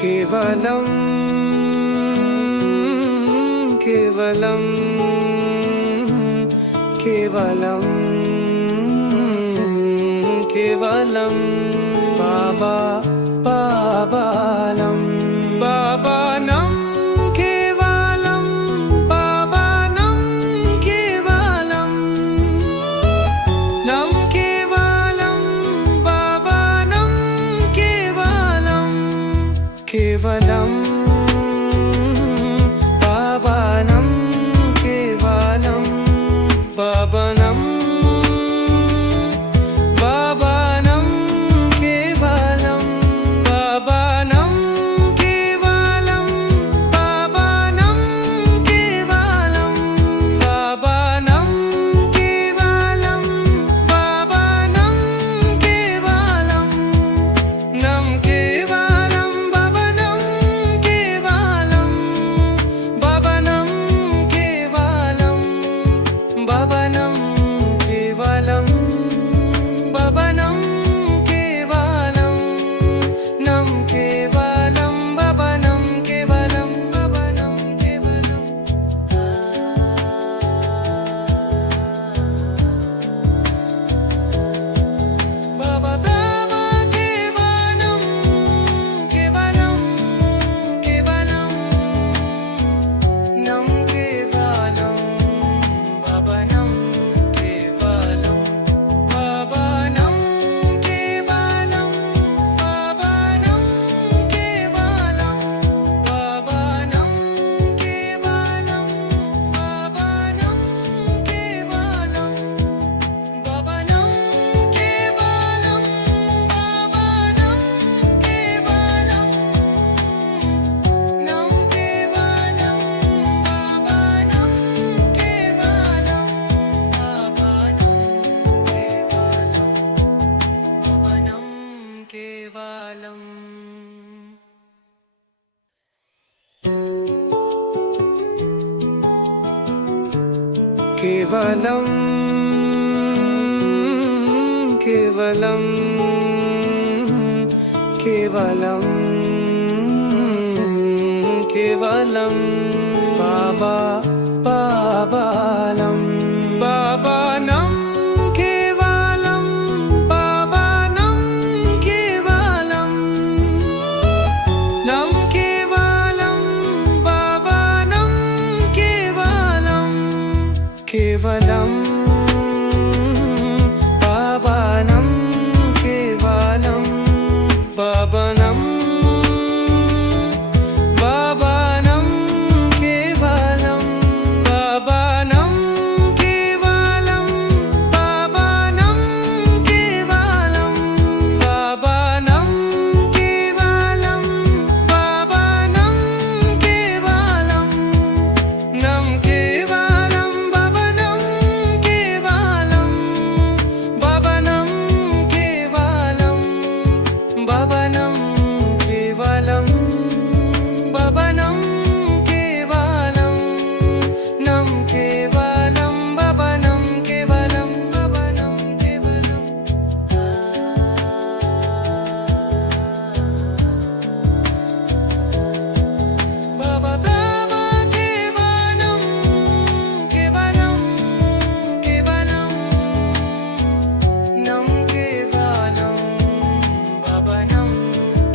केवलम केवलम केवलम केवलम बाबा बाबालम बाबानम केवलम बाबानम केवलम नम केवलम बाबानम केवलम केवलम बाबानम केवलम बाबानम बाबानम केवलम बाबानम केवलम बाबानम केवलम बाबानम केवलम बाबानम केवलम नम केवलम बाबानम केवलम बाबानम केवलम बाबानम केवलम बाबानम केवलम नम केवलम बाबानम केवलम बाबानम केवलम बाबा बाबा केवलम केवलम केवलम नम केवलम बाबानम केवलम बाबानम केवलम बाबानम केवलम बाबानम केवलम बाबानम केवलम बाबानम केवलम बाबानम केवलम नम केवलम बाबानम केवलम बाबानम केवलम केवलम केवलम केवलम केवलम बाबा बाबालम बाबानम केवलम बाबानम केवलम नम केवलम बाबानम केवलम केवलम बाबानम केवलम बाबानम बाबानम केवलम बाबानम केवलम बाबानम केवलम बाबानम केवलम बाबानम केवलम नम केवलम बाबानम केवलम बाबानम केवलम बाबानम केवलम बाबानम केवलम नम केवलम बाबानम केवलम बाबानम केवलम बाबा बाबा केवलम केवलम केवलम नम केवलम बाबानम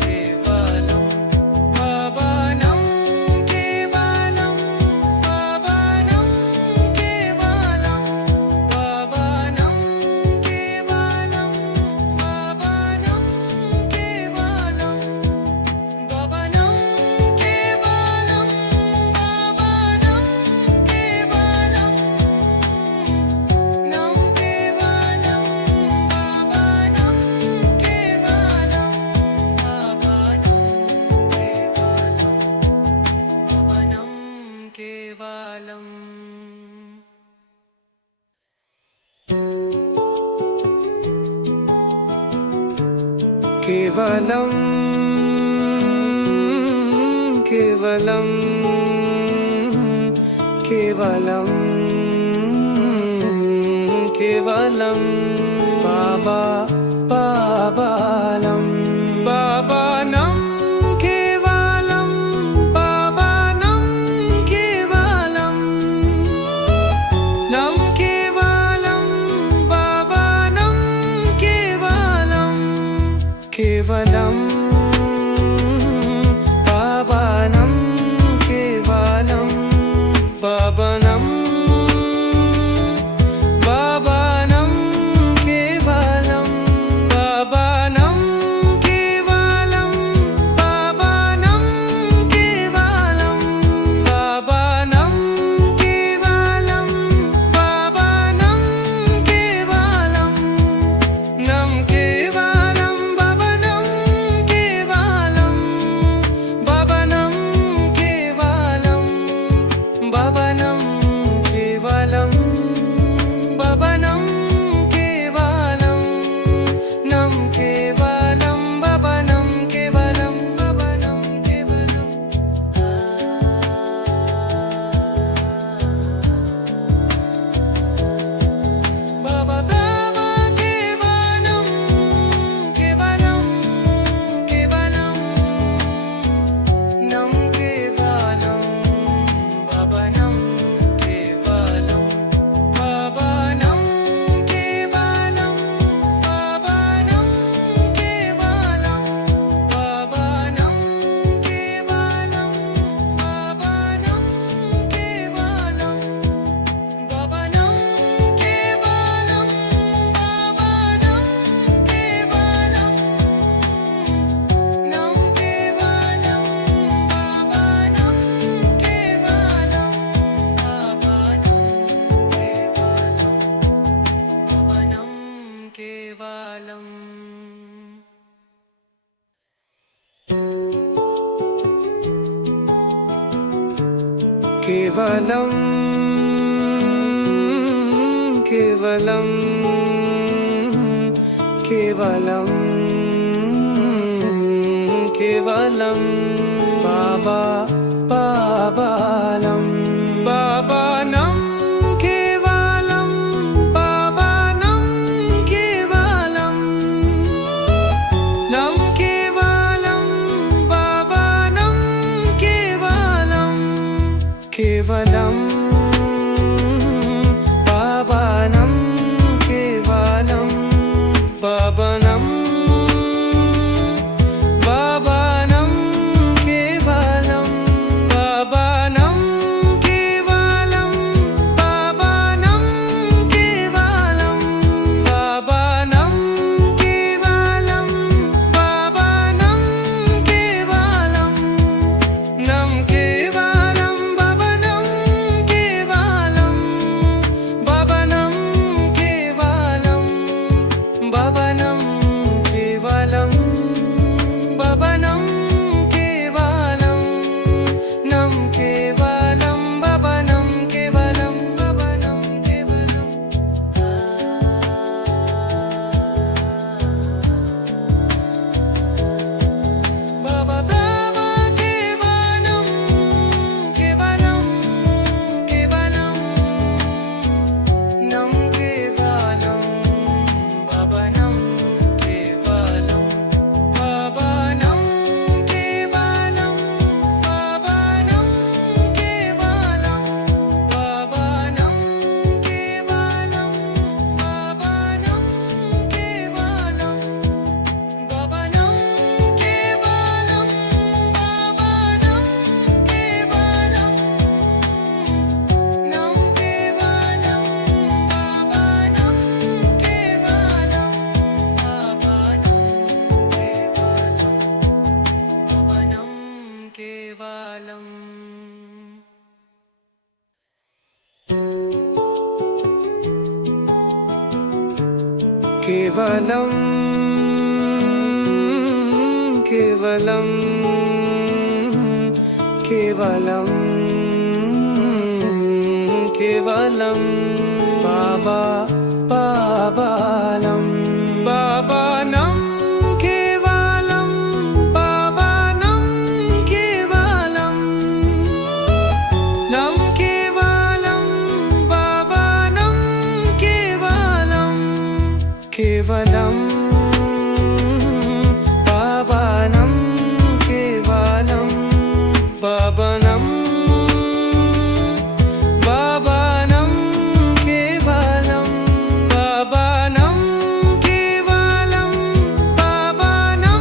केवलम बाबानम केवलम बाबानम केवलम बाबानम केवलम बाबानम केवलम बाबानम केवलम बाबानम केवलम नम केवलम बाबानम केवलम बाबानम केवलम केवलम केवलम केवलम केवलम बाबा बाबालम बाबानम केवलम కేవలం పావనం కేవలం పావనం పావనం కేవలం పావనం కేవలం పావనం కేవలం పావనం కేవలం పావనం కేవలం నం కేవలం భవనం కేవలం భవనం కేవలం భవనం కేవలం భవనం కేవలం నం కేవలం భవనం కేవలం భవనం కేవలం భవతమ కేవలం కేవలం కేవలం నం కేవలం భవనం కేవలం భవనం కేవలం భవనం కేవలం భవనం కేవలం భవనం కేవలం భవనం కేవలం భవనం కేవలం నం కేవలం భవనం కేవలం భవనం కేవలం కేవలం కేవలం కేవలం కేవలం బాబా పావనం పావనం కేవలం పావనం కేవలం నం కేవలం పావనం కేవలం కేవలం పావనం కేవలం పావనం పావనం కేవలం పావనం కేవలం పావనం కేవలం పావనం కేవలం పావనం కేవలం నం కేవలం భవనం కేవలం భవనం కేవలం భవనం కేవలం భవనం కేవలం నం కేవలం భవనం కేవలం భవనం కేవలం భవతమ కేవలం కేవలం కేవలం నం కేవలం భవనం కేవలం భవనం కేవలం భవనం కేవలం భవనం కేవలం భవనం కేవలం భవనం కేవలం భవనం కేవలం నం కేవలం భవనం కేవలం భవనం కేవలం కేవలం కేవలం కేవలం కేవలం బాబా పావనం పావనం కేవలం పావనం కేవలం నం కేవలం పావనం కేవలం కేవలం పావనం కేవలం పావనం పావనం కేవలం పావనం కేవలం పావనం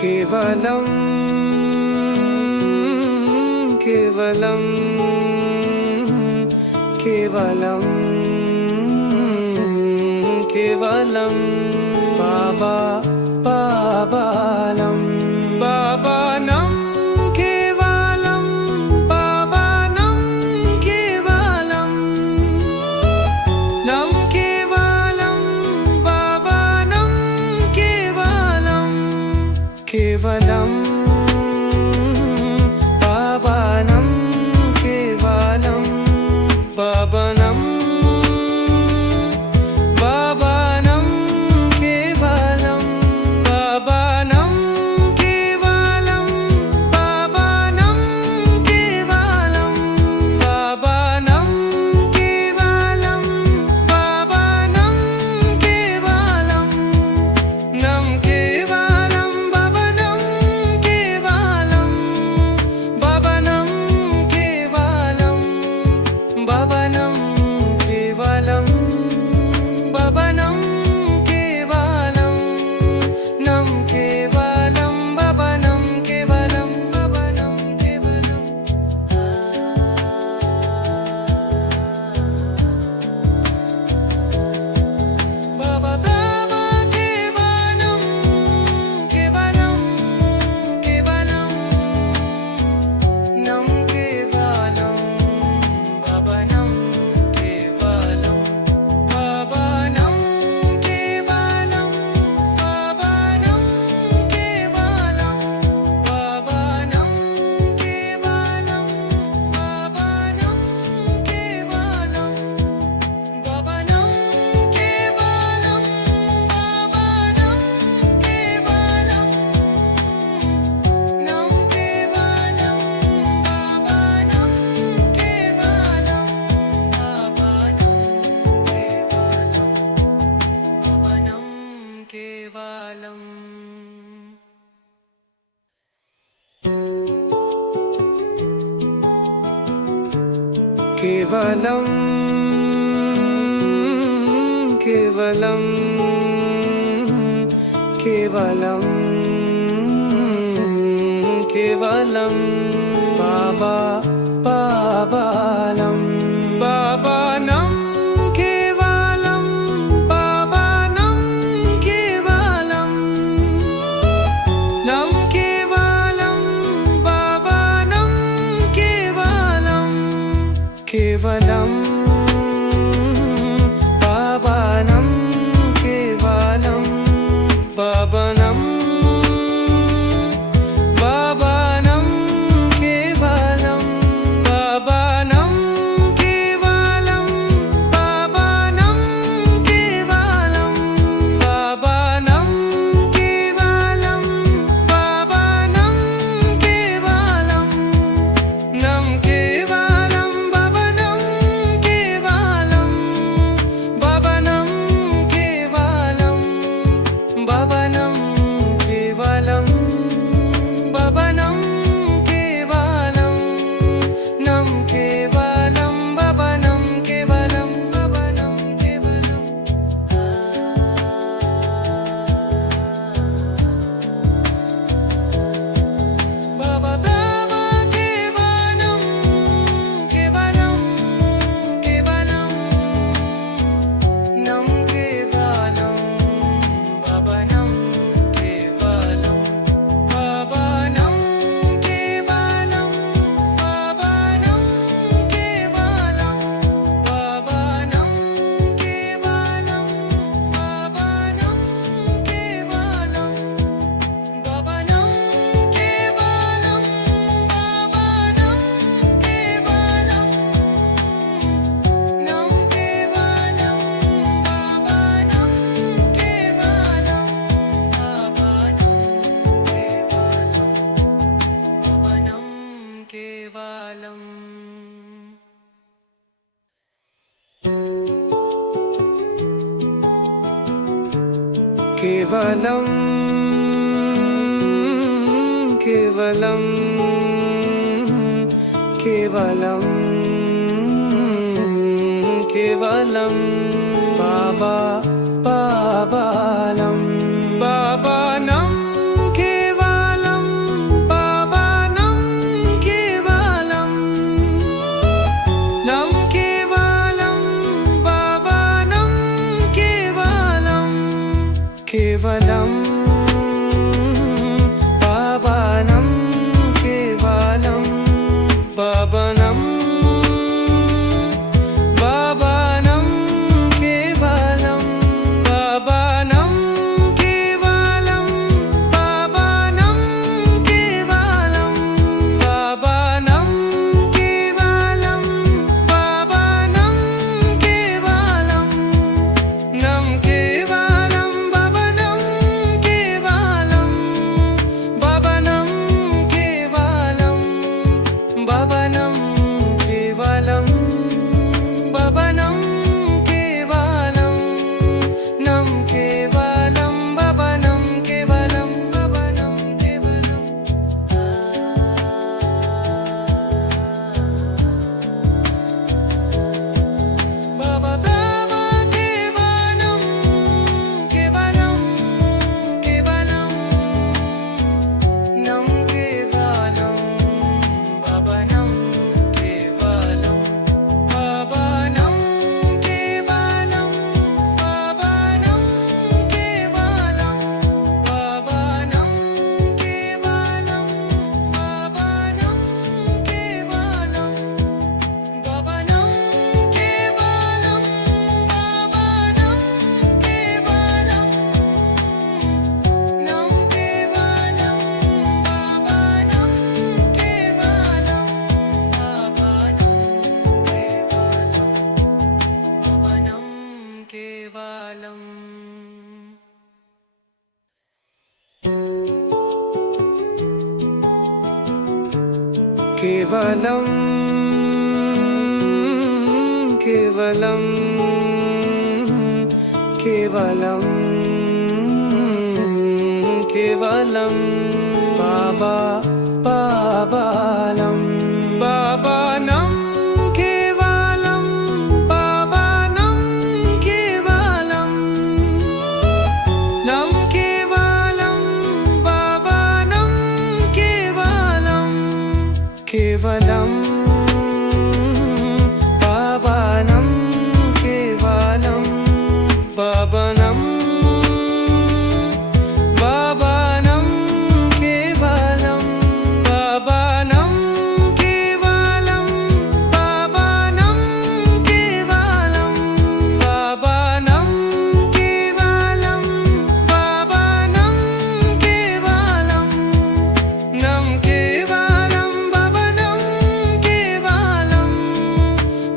కేవలం కేవలం కేవలం కేవలం బాబా బాబాలం బాబానం కేవలం బాబానం కేవలం నం కేవలం బాబానం కేవలం కేవలం బాబానం కేవలం బాబానం బాబానం కేవలం బాబానం కేవలం బాబానం కేవలం బాబానం కేవలం బాబానం కేవలం నం కేవలం బాబానం కేవలం బాబానం కేవలం బాబానం కేవలం బాబానం కేవలం నం కేవలం బాబానం కేవలం బాబానం కేవలం బాబా బాబా కేవలం కేవలం కేవలం నం కేవలం బాబానం కేవలం బాబానం కేవలం బాబానం కేవలం బాబానం కేవలం బాబానం కేవలం బాబానం కేవలం బాబానం కేవలం నం కేవలం బాబానం కేవలం బాబానం కేవలం బాబానం కేవలం కేవలం కేవలం కేవలం కేవలం బాబా బాబాలం బాబానం కేవలం బాబానం కేవలం నం కేవలం బాబానం కేవలం కేవలం బాబానం కేవలం బాబానం బాబానం కేవలం బాబానం కేవలం బాబానం కేవలం బాబానం కేవలం బాబానం కేవలం నం కేవలం బాబానం కేవలం బాబానం కేవలం బాబానం కేవలం బాబానం కేవలం నం కేవలం బాబానం కేవలం బాబానం కేవలం బాబా బాబా కేవలం కేవలం కేవలం నం కేవలం బాబానం కేవలం బాబానం కేవలం బాబానం కేవలం బాబానం కేవలం బాబానం కేవలం బాబానం కేవలం బాబానం కేవలం నం కేవలం బాబానం కేవలం బాబానం కేవలం బాబానం కేవలం కేవలం కేవలం కేవలం కేవలం బాబా బాబాలం బాబానం కేవలం केवलम पावनम केवलम पावनम पावनम केवलम पावनम केवलम पावनम केवलम पावनम केवलम पावनम केवलम नम केवलम पावनम केवलम पावनम केवलम पावनम केवलम पावनम केवलम नम केवलम पावनम केवलम पावनम केवलम बाबा बाबा केवलम केवलम केवलम नम केवलम पावनम केवलम पावनम केवलम पावनम केवलम पावनम केवलम पावनम केवलम पावनम केवलम पावनम केवलम नम केवलम पावनम केवलम पावनम केवलम केवलम केवलम केवलम केवलम बाबा पावनम पावनम केवलम पावनम केवलम नम केवलम पावनम केवलम केवलम पावनम केवलम पावनम पावनम केवलम पावनम केवलम पावनम केवलम पावनम केवलम पावनम केवलम नम केवलम पावनम केवलम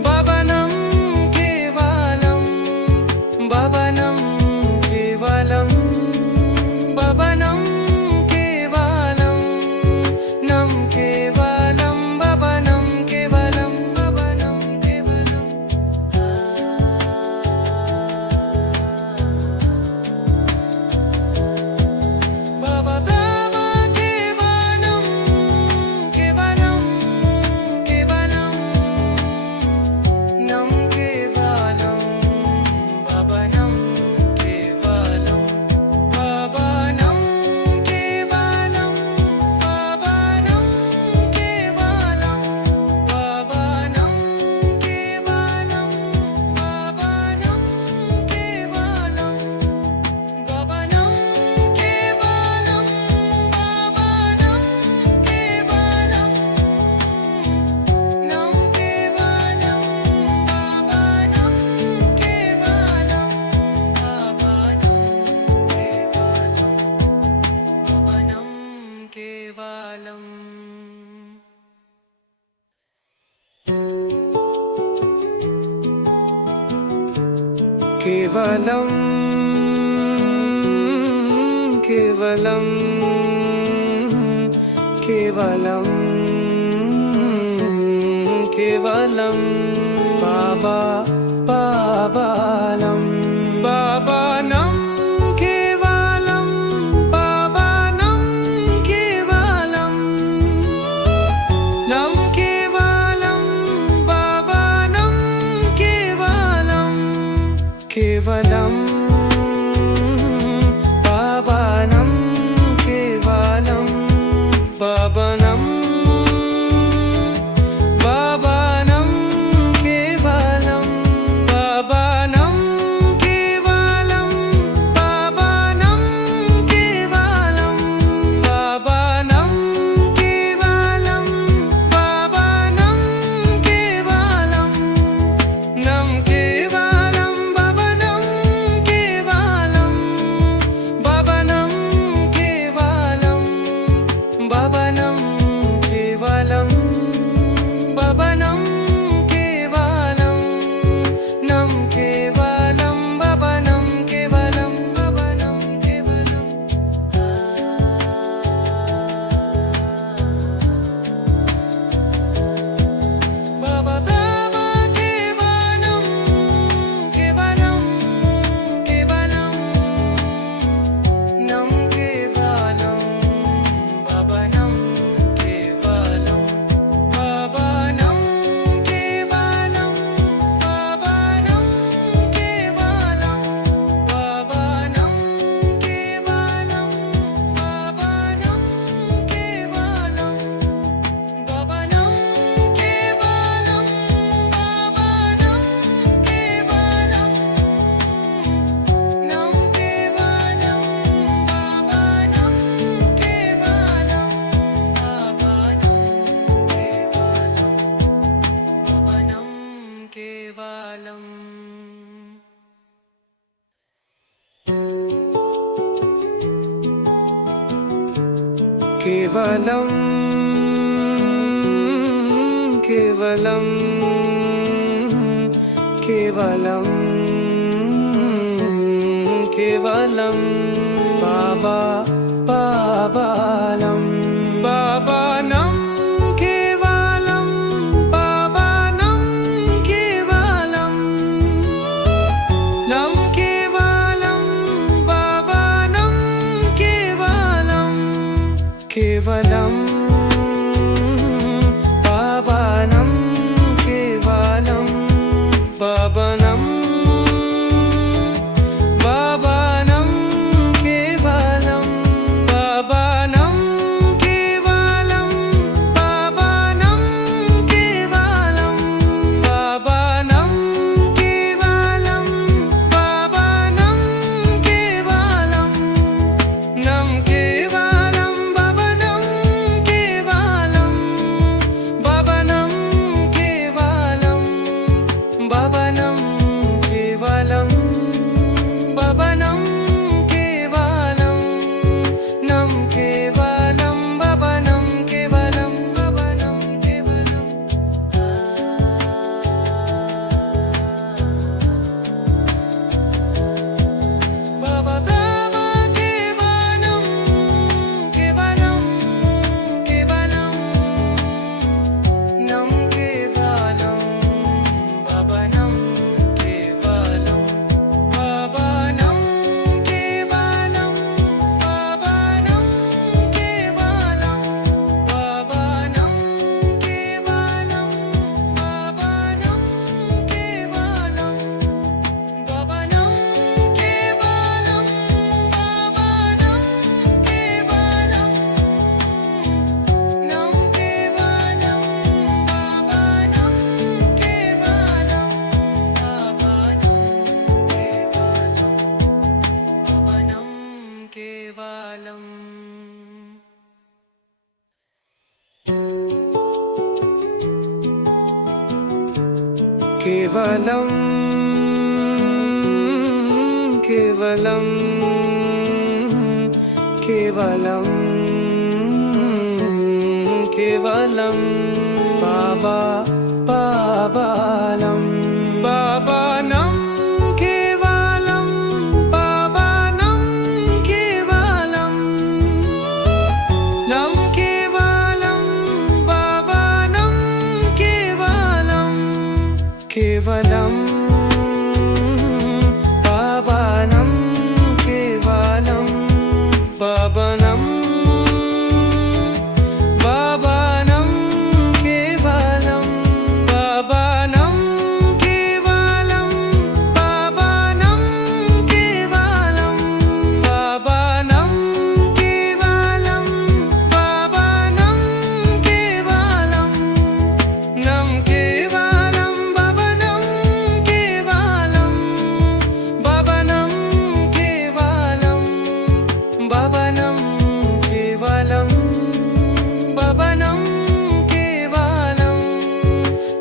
पावनम केवलम पावनम केवलम पावनम केवलम नम केवलम पावनम केवलम पावनम केवलम बाबा बाबा केवलम केवलम केवलम नम केवलम पावनम केवलम पावनम केवलम पावनम केवलम पावनम केवलम पावनम केवलम पावनम केवलम पावनम केवलम नम केवलम पावनम केवलम पावनम केवलम केवलम केवलम केवलम केवलम बाबा पावनम पावनम केवलम पावनम केवलम नम केवलम पावनम केवलम केवलम पावनम केवलम पावनम पावनम केवलम पावनम केवलम पावनम కేవలం కేవలం కేవలం కేవలం బాబా బాబాలం బాబానం కేవలం బాబానం కేవలం లం కేవలం బాబానం కేవలం కేవలం బాబానం కేవలం బాబానం బాబానం కేవలం బాబానం కేవలం బాబానం కేవలం బాబానం కేవలం బాబానం కేవలం నం కేవలం బాబానం కేవలం బాబానం కేవలం బాబానం కేవలం బాబానం కేవలం నం కేవలం బాబానం కేవలం బాబానం కేవలం బాబా బాబా కేవలం కేవలం కేవలం నం కేవలం బాబానం కేవలం బాబానం కేవలం బాబానం కేవలం బాబానం కేవలం బాబానం కేవలం బాబానం కేవలం బాబానం కేవలం నం కేవలం బాబానం కేవలం బాబానం కేవలం కేవలం కేవలం కేవలం కేవలం బాబా బాబాలం బాబానం కేవలం బాబానం కేవలం లం కేవలం బాబానం కేవలం కేవలం బాబానం కేవలం బాబానం బాబానం కేవలం బాబానం కేవలం బాబానం కేవలం బాబానం కేవలం బాబానం కేవలం నం కేవలం బాబానం కేవలం బాబానం కేవలం బాబానం కేవలం బాబానం కేవలం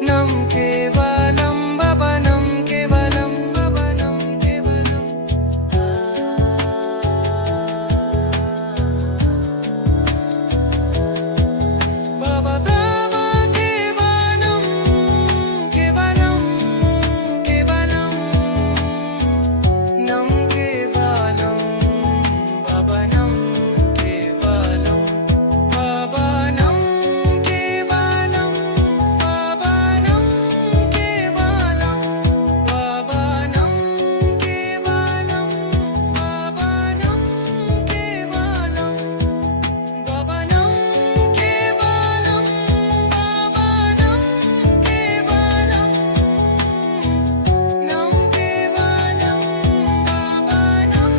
నం కేవలం బాబానం కేవలం బాబానం కేవలం బాబా బాబా కేవలం కేవలం కేవలం నం కేవలం బాబానం కేవలం బాబానం కేవలం బాబానం కేవలం బాబానం కేవలం బాబానం కేవలం బాబానం కేవలం బాబానం కేవలం నం కేవలం బాబానం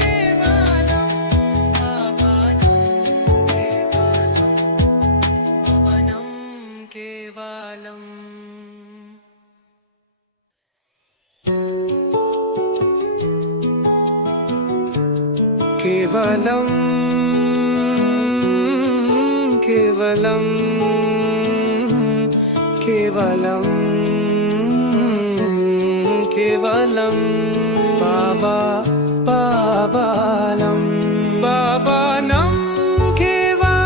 కేవలం బాబానం కేవలం బాబానం కేవలం కేవలం కేవలం కేవలం కేవలం బాబా బాబాలం బాబానం కేవలం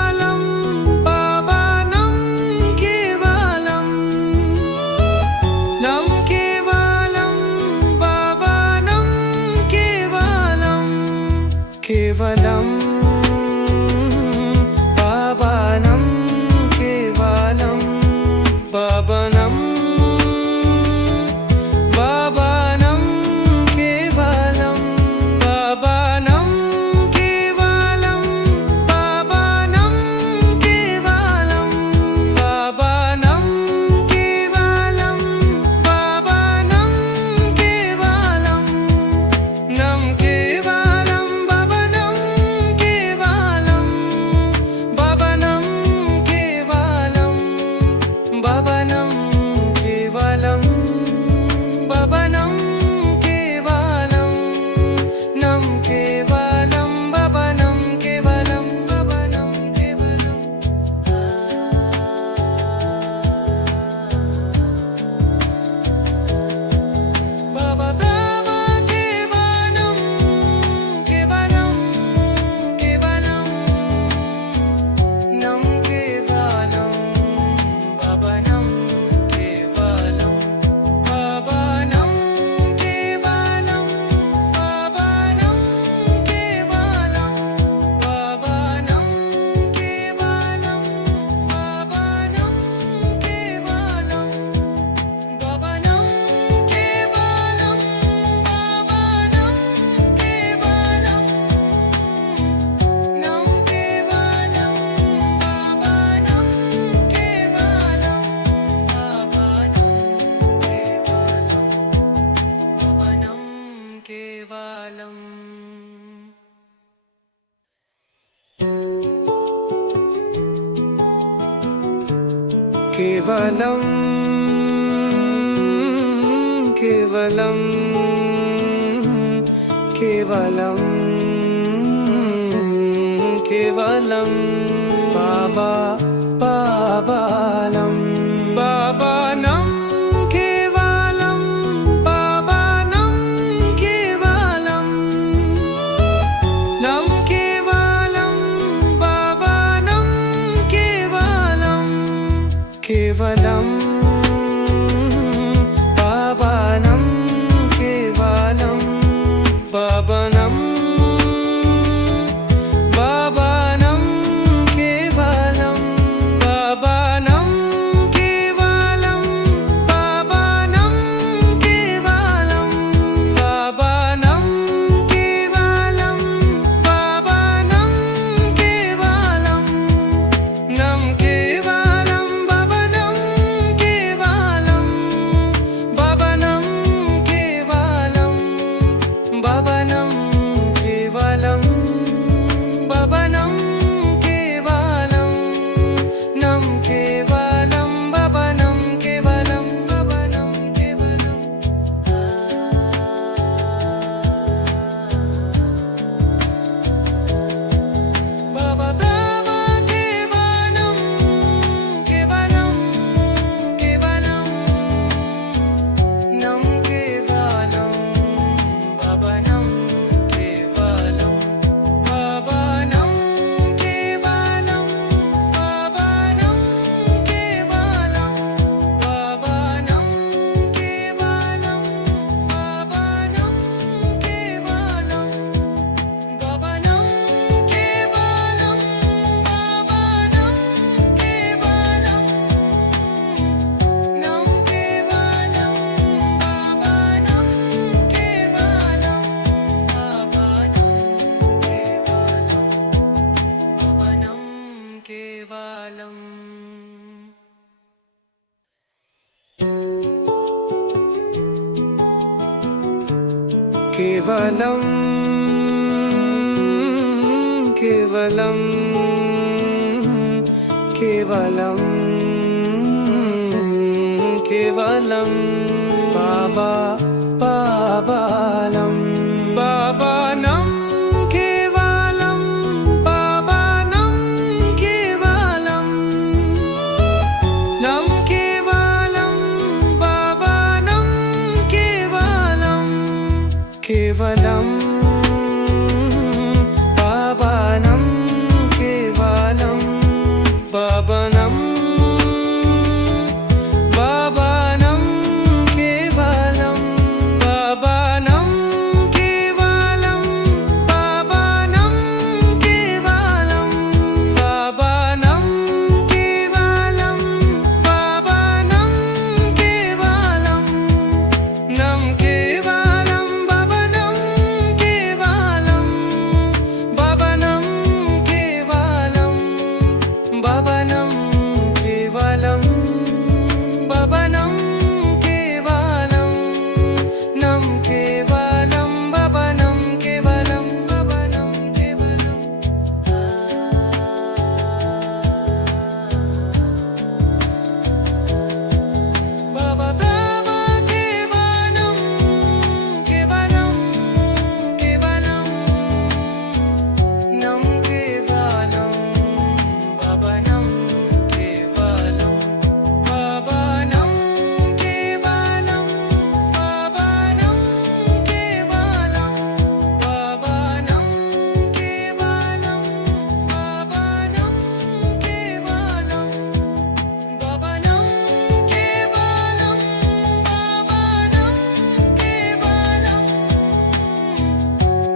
केवलम केवलम केवलम केवलम केवलम बाबा बाबालम बाबानम केवलम बाबानम केवलम नम केवलम बाबानम केवलम केवलम बाबानम केवलम बाबानम बाबानम केवलम बाबानम केवलम बाबानम केवलम बाबानम केवलम बाबानम केवलम नम केवलम बाबानम केवलम बाबानम केवलम बाबानम केवलम बाबानम केवलम नम केवलम बाबानम केवलम बाबानम केवलम बाबा बाबा केवलम केवलम केवलम नम केवलम बाबानम केवलम बाबानम केवलम बाबानम केवलम बाबानम केवलम बाबानम केवलम बाबानम केवलम बाबानम केवलम नम केवलम बाबानम केवलम बाबानम केवलम केवलम केवलम केवलम केवलम बाबा बाबालम बाबानम केवलम बाबानम केवलम नम केवलम बाबानम केवलम केवलम बाबानम केवलम बाबानम बाबानम केवलम बाबानम केवलम बाबानम केवलम बाबानम केवलम बाबानम केवलम नम केवलम बाबानम केवलम बाबानम केवलम बाबानम केवलम बाबानम केवलम नम केवलम बाबानम केवलम बाबानम केवलम बाबा बाबा केवलम केवलम केवलम नम केवलम बाबानम केवलम बाबानम केवलम बाबानम केवलम बाबानम केवलम बाबानम केवलम बाबानम केवलम बाबानम केवलम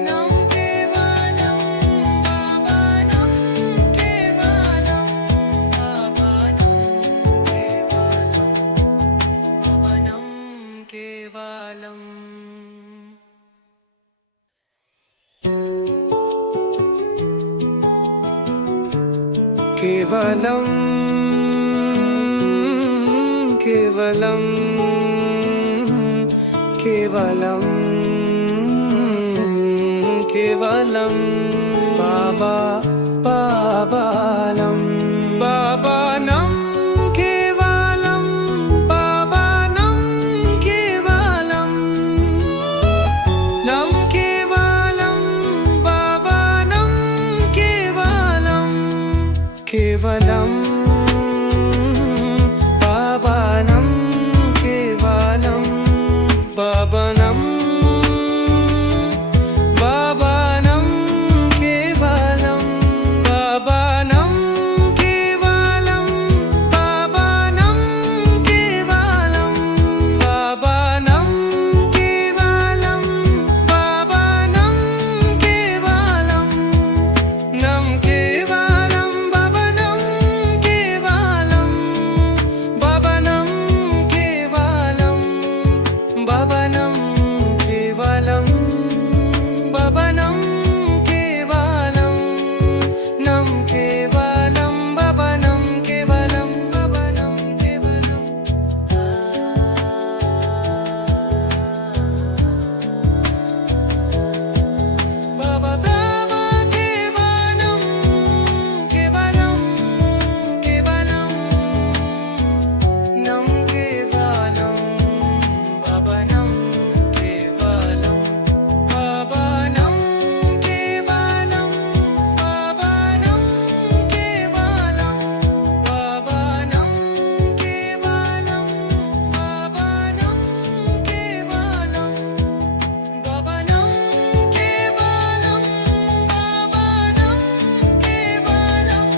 नम केवलम बाबानम केवलम बाबानम केवलम केवलम केवलम केवलम केवलम बाबा बाबानम बाबानम केवलम बाबानम केवलम नम केवलम बाबानम केवलम केवलम बाबानम केवलम बाबानम बाबानम केवलम बाबानम केवलम बाबानम केवलम बाबानम केवलम बाबानम केवलम नम केवलम बाबानम केवलम बाबानम केवलम बाबानम केवलम बाबानम केवलम नम केवलम बाबानम केवलम बाबानम केवलम बाबा बाबा केवलम केवलम केवलम नम केवलम बाबानम केवलम बाबानम केवलम बाबानम केवलम बाबानम केवलम बाबानम केवलम बाबानम केवलम बाबानम केवलम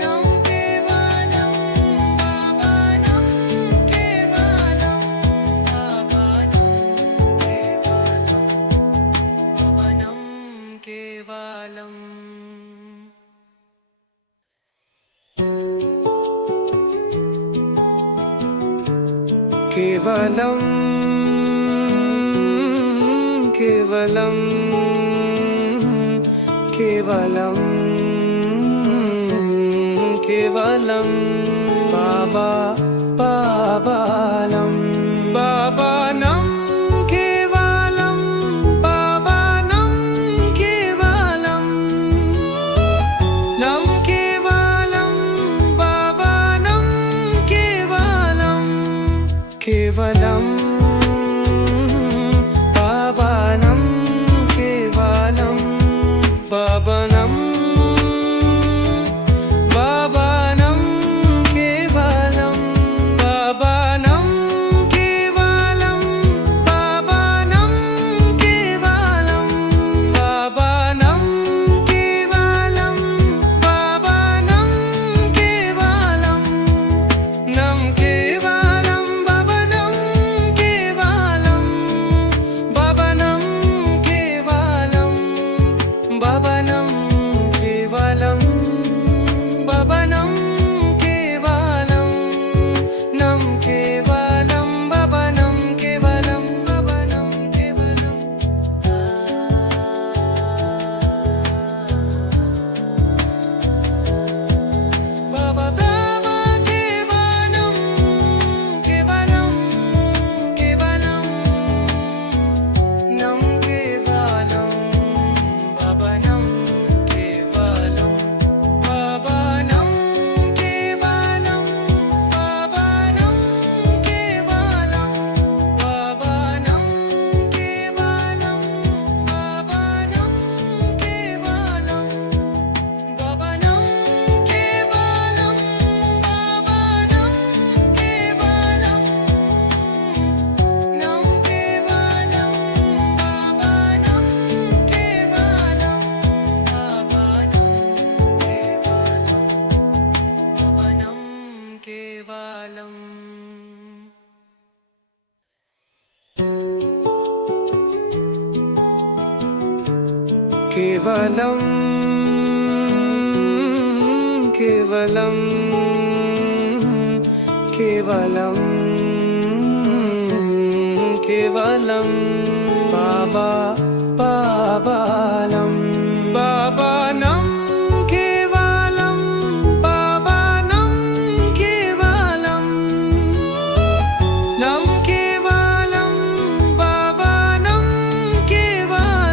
नम केवलम बाबानम केवलम बाबानम केवलम केवलम केवलम केवलम केवलम बाबा बाबानम बाबानम केवलम बाबानम केवलम नम केवलम बाबानम केवलम केवलम बाबानम केवलम बाबानम बाबानम केवलम बाबानम केवलम बाबानम केवलम बाबानम केवलम बाबानम केवलम नम केवलम बाबानम केवलम बाबानम केवलम बाबानम केवलम बाबानम केवलम नम केवलम बाबानम केवलम बाबानम केवलम बाबा बाबा केवलम केवलम केवलम नम केवलम बाबानम केवलम बाबानम केवलम बाबानम केवलम बाबानम केवलम बाबानम केवलम बाबानम केवलम बाबानम केवलम नम केवलम बाबानम केवलम बाबानम केवलम केवलम केवलम केवलम केवलम बाबा बाबानम बाबानम केवलम बाबानम केवलम नम केवलम बाबानम केवलम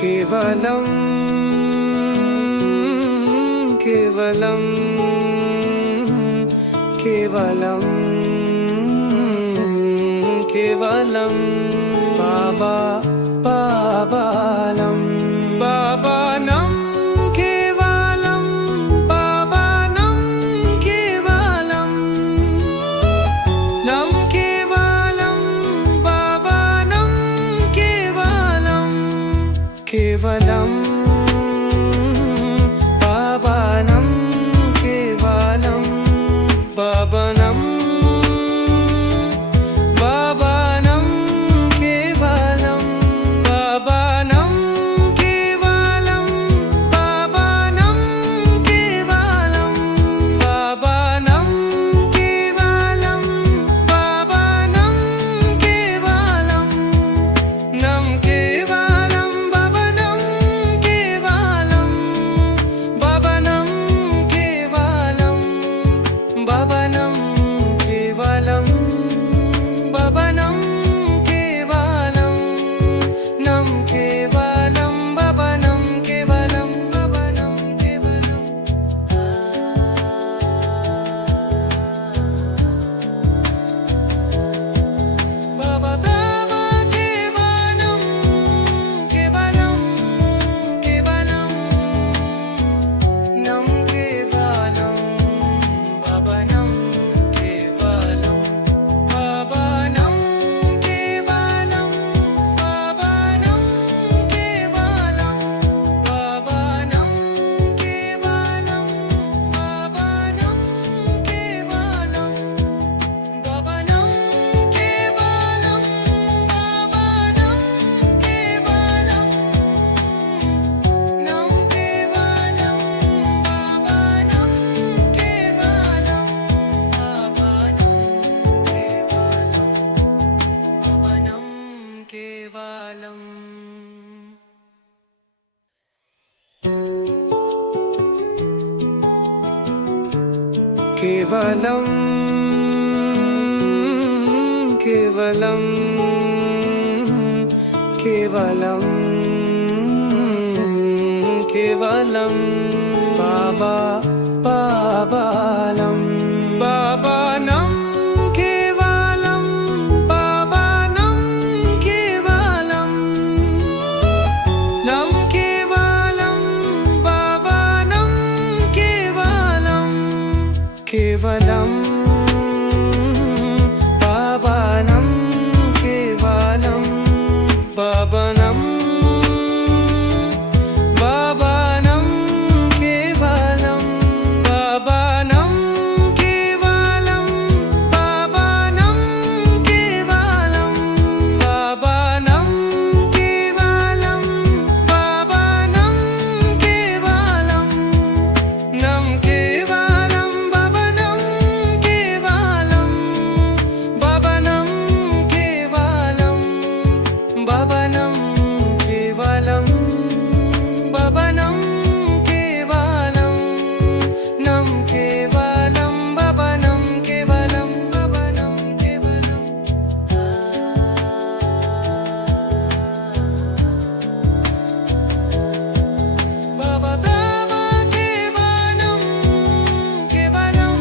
केवलम केवलम केवलम केवलम बाबा बाबालम बाबानम केवलम बाबानम केवलम नम केवलम बाबानम केवलम केवलम बाबानम केवलम बाबानम बाबानम केवलम बाबानम केवलम बाबानम केवलम बाबानम केवलम बाबानम केवलम नम केवलम बाबानम केवलम बाबानम केवलम बाबानम केवलम बाबानम केवलम नम केवलम बाबानम केवलम बाबानम केवलम बाबा बाबा केवलम केवलम केवलम नम केवलम बाबानम केवलम बाबानम केवलम बाबानम केवलम बाबानम केवलम बाबानम केवलम बाबानम केवलम बाबानम केवलम नम केवलम बाबानम केवलम बाबानम केवलम केवलम केवलम केवलम केवलम बाबा बाबालम बाबानम केवलम बाबानम केवलम नम केवलम बाबानम केवलम केवलम बाबानम केवलम बाबानम बाबानम केवलम बाबानम केवलम बाबानम केवलम बाबानम केवलम बाबानम केवलम नम केवलम बाबानम केवलम बाबानम केवलम बाबानम केवलम बाबानम केवलम नम केवलम बाबानम केवलम बाबानम केवलम बाबा बाबा केवलम केवलम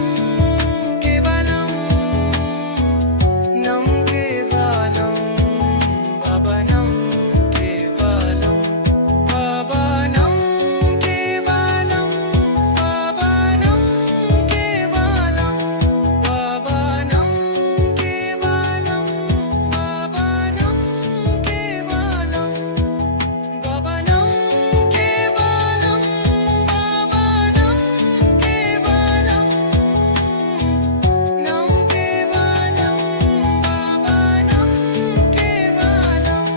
केवलम नम केवलम बाबानम केवलम बाबानम केवलम बाबानम केवलम बाबानम केवलम बाबानम केवलम बाबानम केवलम बाबानम केवलम नम केवलम बाबानम केवलम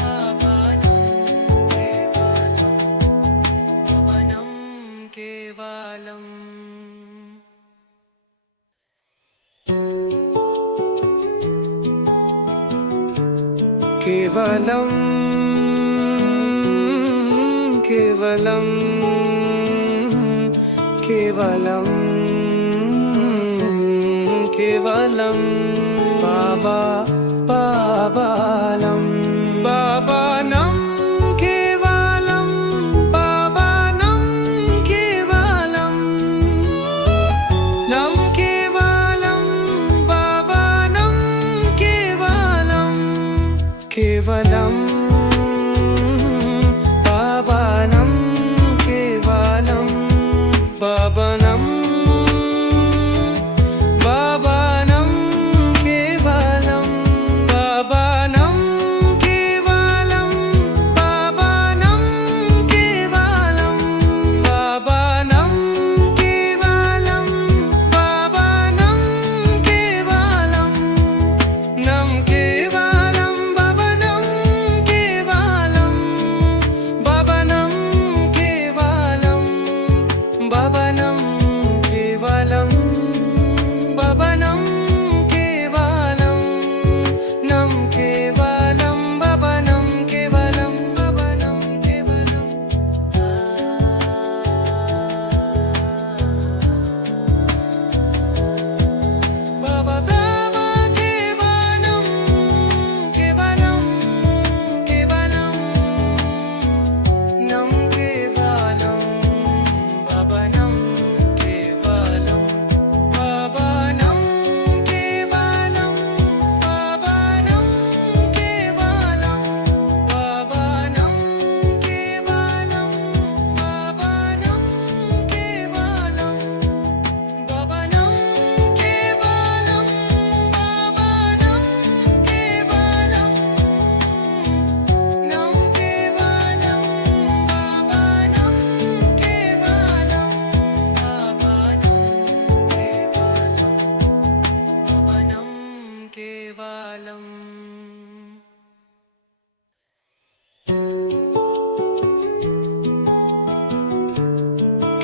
बाबानम केवलम बाबानम केवलम केवलम केवलम केवलम केवलम बाबा बाबालम बाबानम केवलम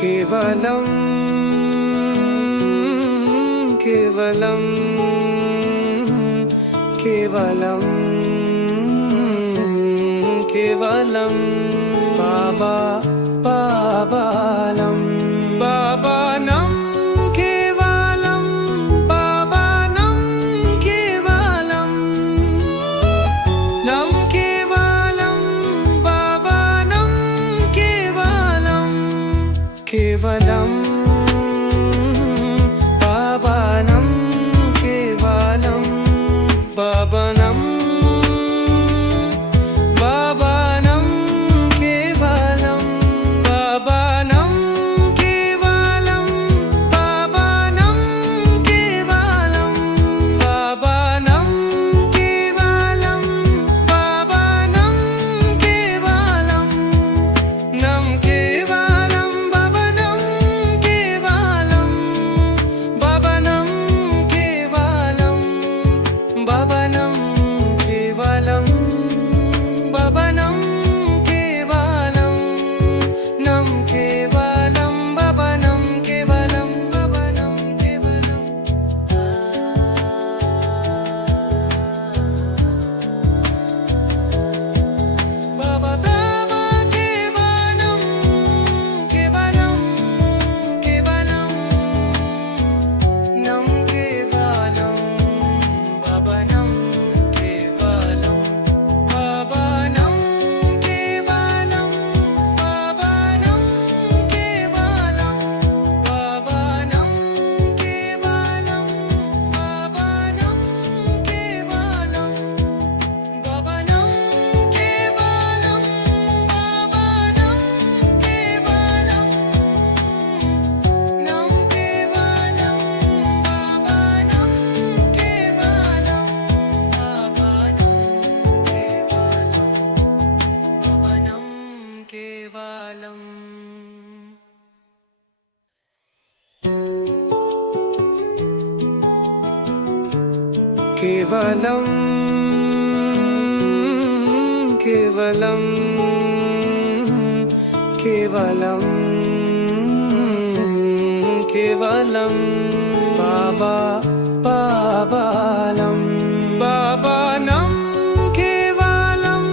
केवलम केवलम केवलम केवलम बाबा बाबालम बाबानम केवलम बाबानम केवलम नम केवलम बाबानम केवलम केवलम बाबानम केवलम बाबानम बाबानम केवलम बाबानम केवलम बाबानम केवलम बाबानम केवलम बाबानम केवलम नम केवलम बाबानम केवलम बाबानम केवलम बाबानम केवलम बाबानम केवलम नम केवलम बाबानम केवलम बाबानम केवलम बाबा बाबा केवलम केवलम केवलम नम केवलम बाबानम केवलम बाबानम केवलम बाबानम केवलम बाबानम केवलम बाबानम केवलम बाबानम केवलम बाबानम केवलम नम केवलम बाबानम केवलम बाबानम केवलम केवलम केवलम केवलम केवलम बाबा बाबालम बाबानम केवलम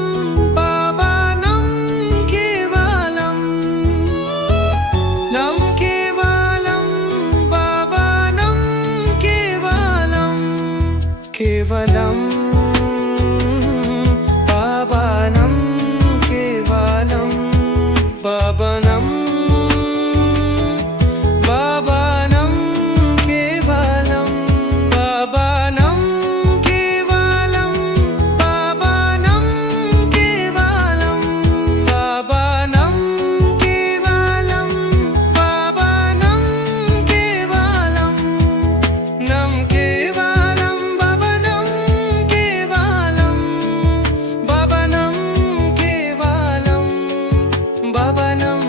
बाबानम केवलम नम केवलम बाबानम केवलम केवलम बाबानम केवलम बाबानम बाबानम केवलम बाबानम केवलम बाबानम केवलम बाबानम केवलम बाबानम केवलम नम केवलम बाबानम केवलम बाबानम केवलम बाबानम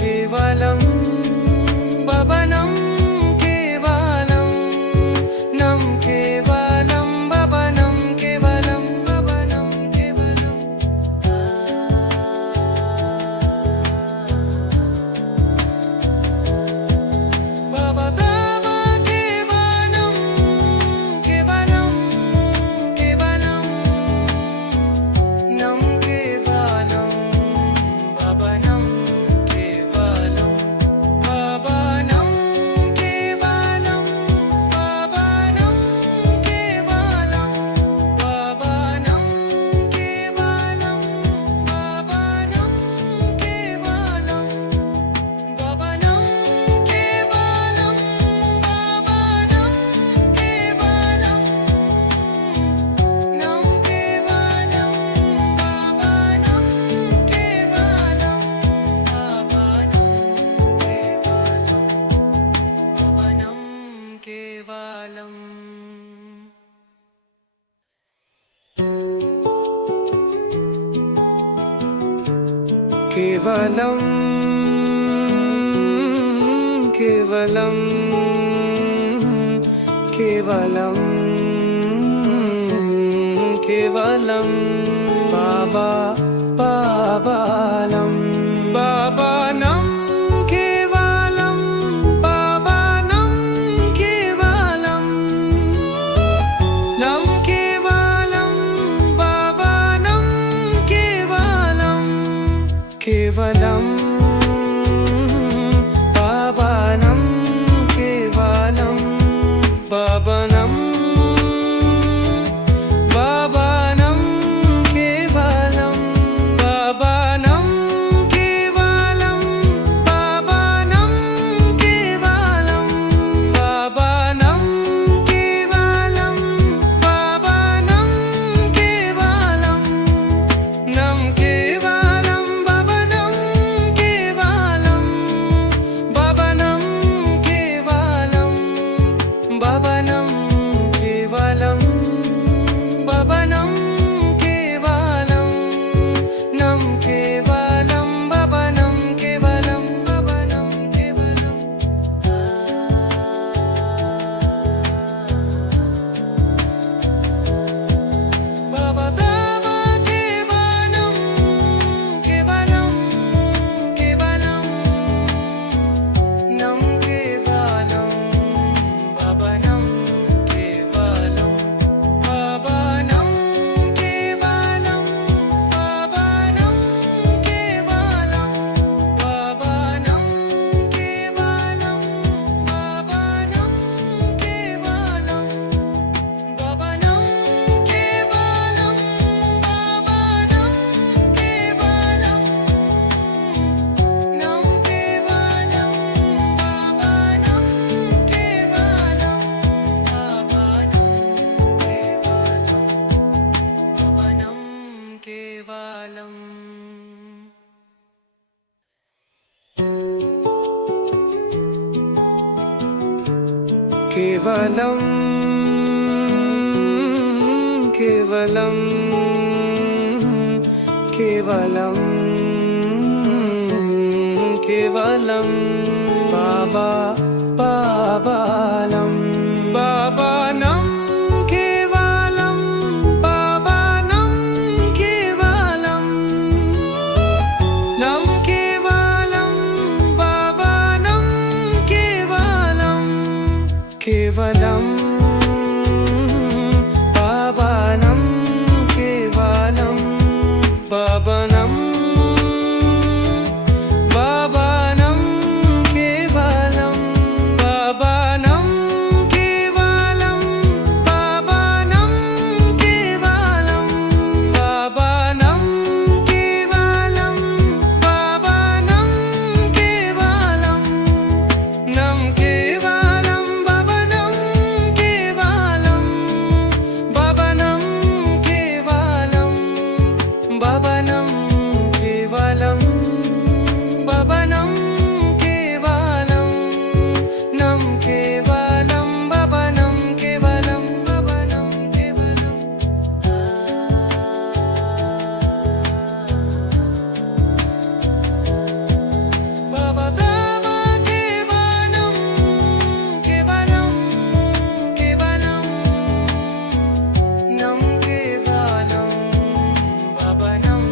केवलम बाबानम केवलम नम केवलम बाबानम केवलम बाबानम केवलम बाबा बाबा केवलम केवलम केवलम नम केवलम बाबानम केवलम बाबानम केवलम बाबानम केवलम बाबानम केवलम बाबानम केवलम बाबानम केवलम बाबानम केवलम नम केवलम बाबानम केवलम बाबानम केवलम केवलम केवलम केवलम केवलम बाबा बाबालम बाबानम केवलम పావనం పావనం కేవలం పావనం కేవలం పావనం కేవలం పావనం కేవలం పావనం కేవలం నం కేవలం భవనం కేవలం భవనం కేవలం భవనం కేవలం భవనం కేవలం నం కేవలం భవనం కేవలం భవనం కేవలం భవతవ కేవలం కేవలం కేవలం నం కేవలం భవనం కేవలం భవనం కేవలం భవనం కేవలం భవనం కేవలం భవనం కేవలం భవనం కేవలం భవనం కేవలం నం కేవలం భవనం కేవలం భవనం కేవలం కేవలం కేవలం కేవలం కేవలం బాబా పావనం పావనం కేవలం పావనం కేవలం నం కేవలం పావనం కేవలం కేవలం పావనం కేవలం పావనం పావనం కేవలం పావనం కేవలం పావనం కేవలం పావనం కేవలం పావనం కేవలం నం కేవలం భవనం కేవలం భవనం కేవలం భవనం కేవలం భవనం కేవలం నం కేవలం భవనం కేవలం భవనం కేవలం భవతవ కేవలం కేవలం కేవలం నం కేవలం భవనం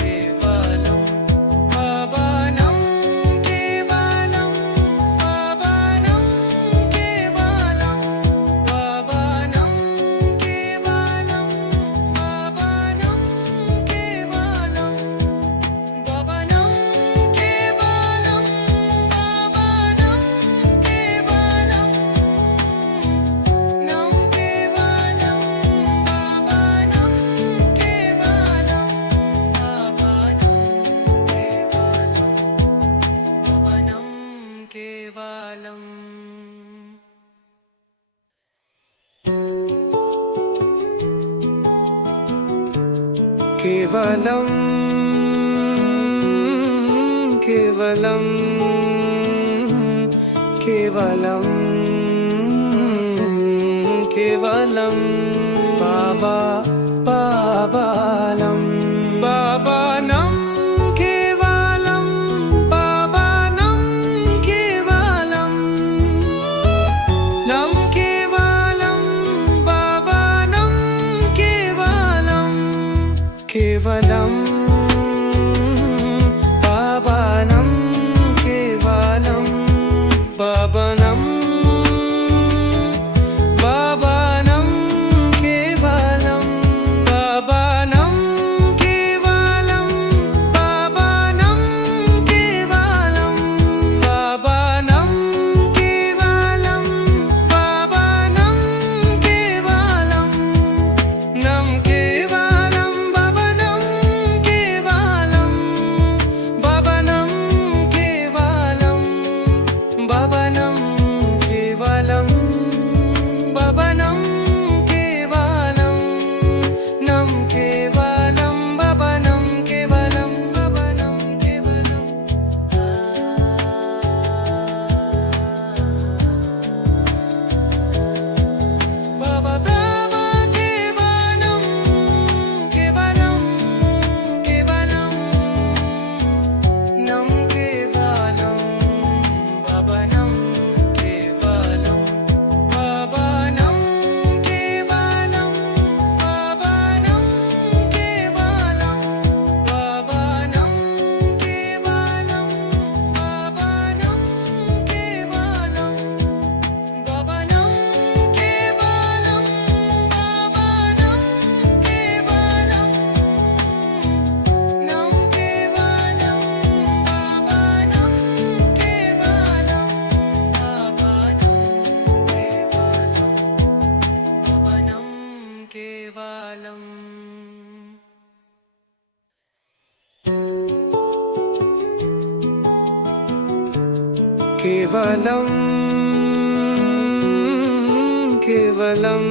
కేవలం భవనం కేవలం భవనం కేవలం భవనం కేవలం భవనం కేవలం భవనం కేవలం భవనం కేవలం నం కేవలం భవనం కేవలం భవనం కేవలం కేవలం కేవలం కేవలం కేవలం బాబా పావనం పావనం కేవలం పావనం కేవలం నం కేవలం పావనం కేవలం కేవలం పావనం కేవలం పావనం పావనం కేవలం కేవలం కేవలం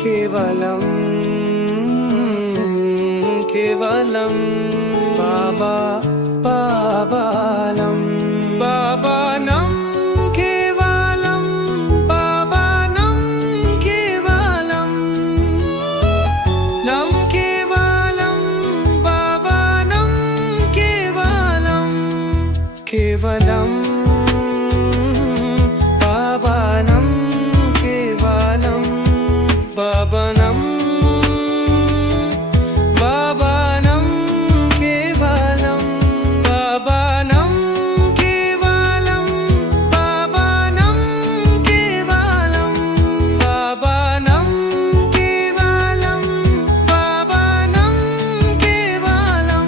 కేవలం కేవలం బాబా బాబానం బాబానం కేవలం బాబానం కేవలం నం కేవలం బాబానం కేవలం కేవలం బాబానం కేవలం బాబానం బాబానం కేవలం బాబానం కేవలం బాబానం కేవలం బాబానం కేవలం బాబానం కేవలం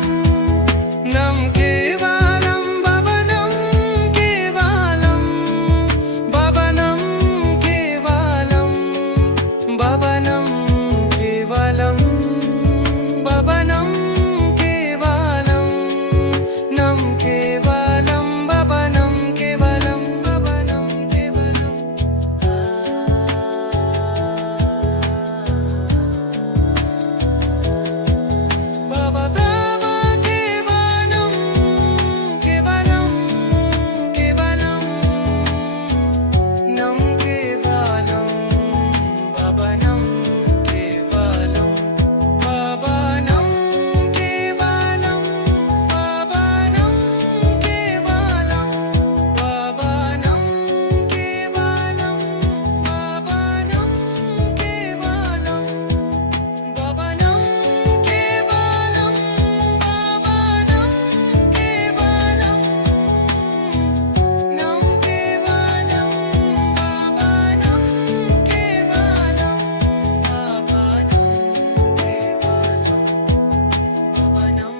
నం కేవలం బాబానం కేవలం బాబానం కేవలం బాబానం కేవలం బాబానం కేవలం నం కేవలం బాబానం కేవలం బాబానం కేవలం బాబా బాబా కేవలం కేవలం కేవలం నం కేవలం బాబానం కేవలం బాబానం కేవలం బాబానం కేవలం బాబానం కేవలం బాబానం కేవలం బాబానం కేవలం బాబానం కేవలం నం కేవలం బాబానం కేవలం బాబానం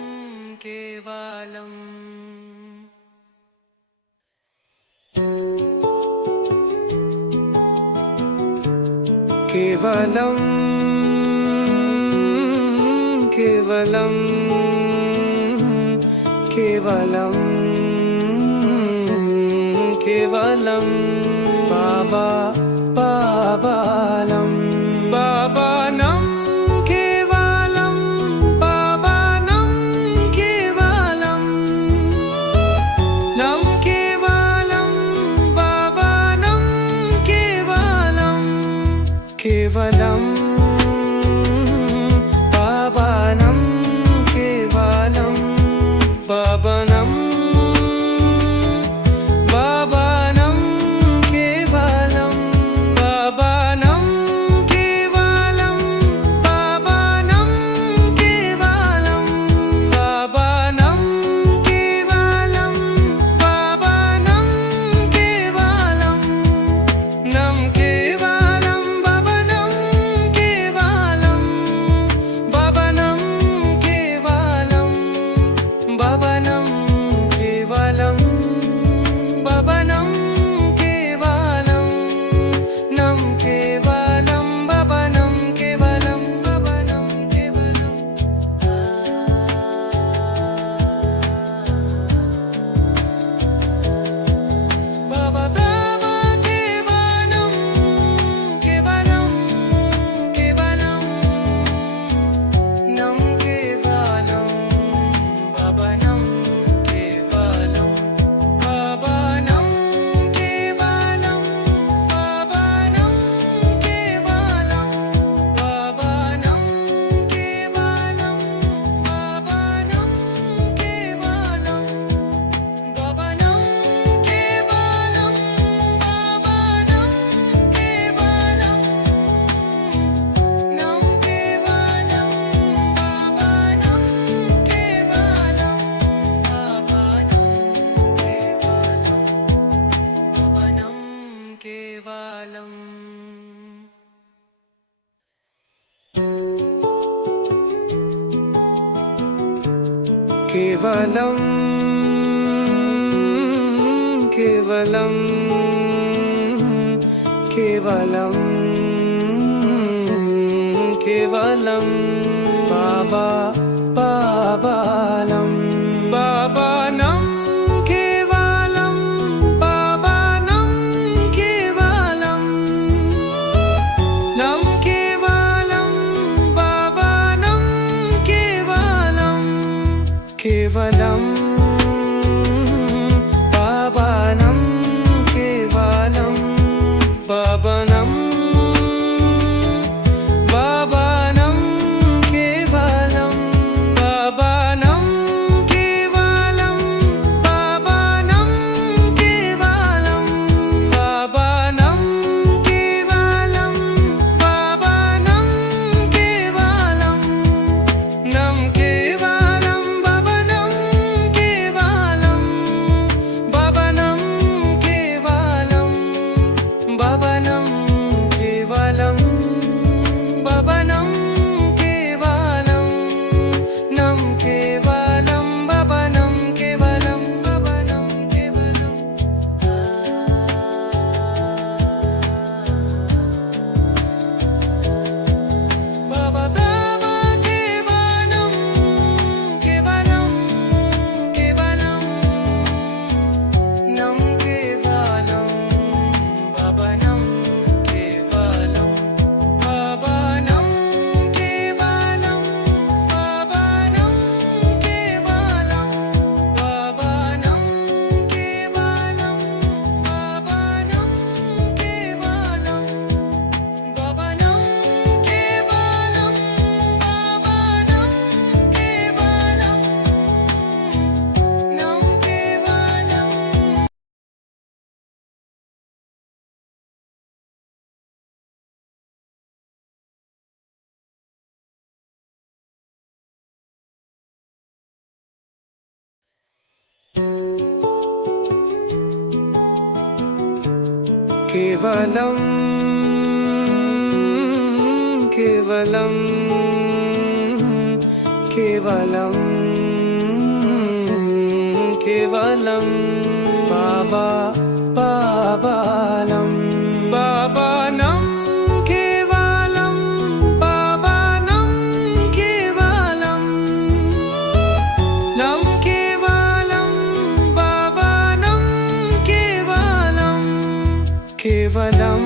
కేవలం కేవలం కేవలం కేవలం కేవలం బాబా బాబానం బాబానం కేవలం బాబానం కేవలం నం కేవలం బాబానం కేవలం కేవలం బాబానం కేవలం బాబానం బాబానం కేవలం బాబానం కేవలం బాబానం కేవలం బాబానం కేవలం బాబానం కేవలం నం కేవలం బాబానం కేవలం బాబానం కేవలం బాబానం కేవలం బాబానం కేవలం నం కేవలం బాబానం కేవలం బాబానం కేవలం బాబా బాబా కేవలం కేవలం కేవలం నం కేవలం బాబానం కేవలం బాబానం కేవలం బాబానం కేవలం బాబానం కేవలం బాబానం కేవలం బాబానం కేవలం బాబానం కేవలం నం కేవలం బాబానం కేవలం బాబానం కేవలం కేవలం కేవలం కేవలం కేవలం బాబా బాబానం బాబానం కేవలం పావనం పావనం కేవలం పావనం కేవలం పావనం కేవలం పావనం కేవలం పావనం కేవలం నం కేవలం భవనం కేవలం భవనం కేవలం భవనం కేవలం భవనం కేవలం నం కేవలం భవనం కేవలం భవనం కేవలం భవతవ కేవలం కేవలం కేవలం నం కేవలం భవనం కేవలం భవనం కేవలం భవనం కేవలం భవనం కేవలం భవనం కేవలం భవనం కేవలం భవనం కేవలం నం కేవలం కేవలం కేవలం కేవలం కేవలం బాబా పావనం పావనం కేవలం పావనం కేవలం నం కేవలం పావనం కేవలం కేవలం